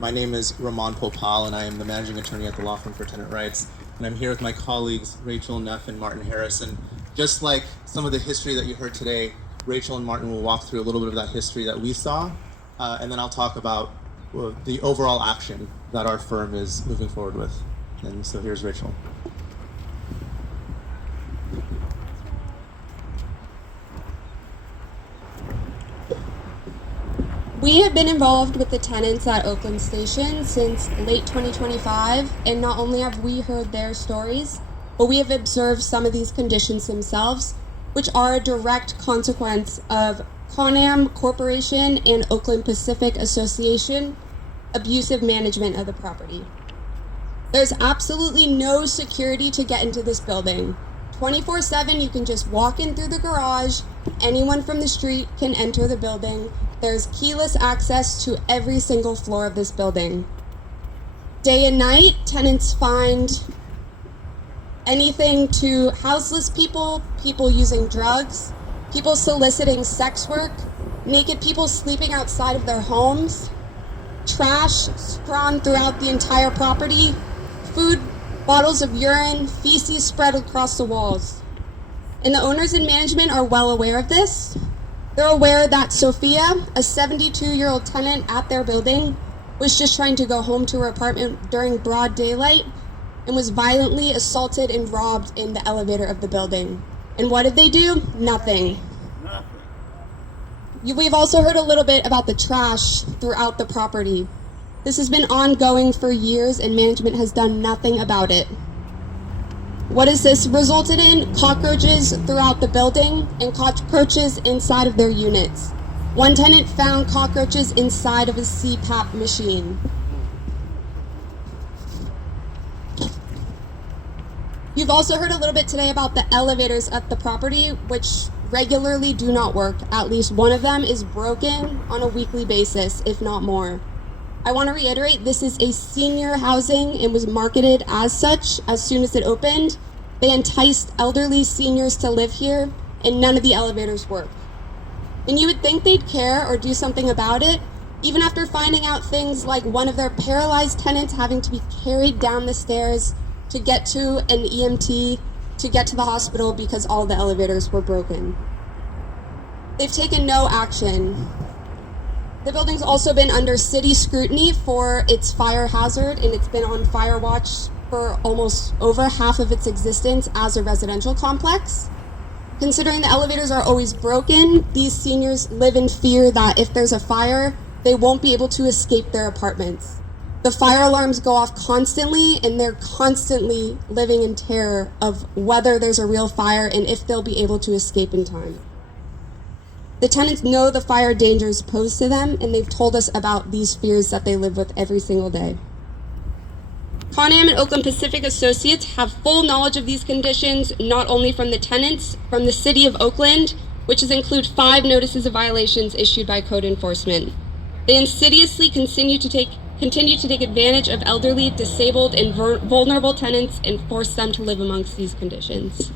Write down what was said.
My name is Ramon Popal, and I am the managing attorney at the law firm for tenant rights. And I'm here with my colleagues, Rachel Neff and Martin Harris. And just like some of the history that you heard today, Rachel and Martin will walk through a little bit of that history that we saw, and then I'll talk about the overall action that our firm is moving forward with. And so here's Rachel. We have been involved with the tenants at Oakland Station since late 2025, and not only have we heard their stories, but we have observed some of these conditions themselves, which are a direct consequence of Con-Am Corporation and Oakland Pacific Association abusive management of the property. There's absolutely no security to get into this building. 24/7, you can just walk in through the garage. Anyone from the street can enter the building. There's keyless access to every single floor of this building. Day and night, tenants find anything to houseless people, people using drugs, people soliciting sex work, naked people sleeping outside of their homes, trash strewn throughout the entire property, food, bottles of urine, feces spread across the walls. And the owners and management are well aware of this. They're aware that Sophia, a 72-year-old tenant at their building, was just trying to go home to her apartment during broad daylight and was violently assaulted and robbed in the elevator of the building. And what did they do? Nothing. We've also heard a little bit about the trash throughout the property. This has been ongoing for years and management has done nothing about it. What has this resulted in? Cockroaches throughout the building and cockroaches inside of their units. One tenant found cockroaches inside of a CPAP machine. You've also heard a little bit today about the elevators at the property, which regularly do not work. At least one of them is broken on a weekly basis, if not more. I want to reiterate, this is a senior housing and was marketed as such as soon as it opened. They enticed elderly seniors to live here, and none of the elevators work. And you would think they'd care or do something about it, even after finding out things like one of their paralyzed tenants having to be carried down the stairs to get to an EMT to get to the hospital because all the elevators were broken. They've taken no action. The building's also been under city scrutiny for its fire hazard, and it's been on fire watch for almost over half of its existence as a residential complex. Considering the elevators are always broken, these seniors live in fear that if there's a fire, they won't be able to escape their apartments. The fire alarms go off constantly, and they're constantly living in terror of whether there's a real fire and if they'll be able to escape in time. The tenants know the fire dangers posed to them, and they've told us about these fears that they live with every single day. Con-Am and Oakland Pacific Associates have full knowledge of these conditions, not only from the tenants, from the city of Oakland, which has included 5 notices of violations issued by code enforcement. They insidiously continue to take advantage of elderly, disabled, and vulnerable tenants and force them to live amongst these conditions.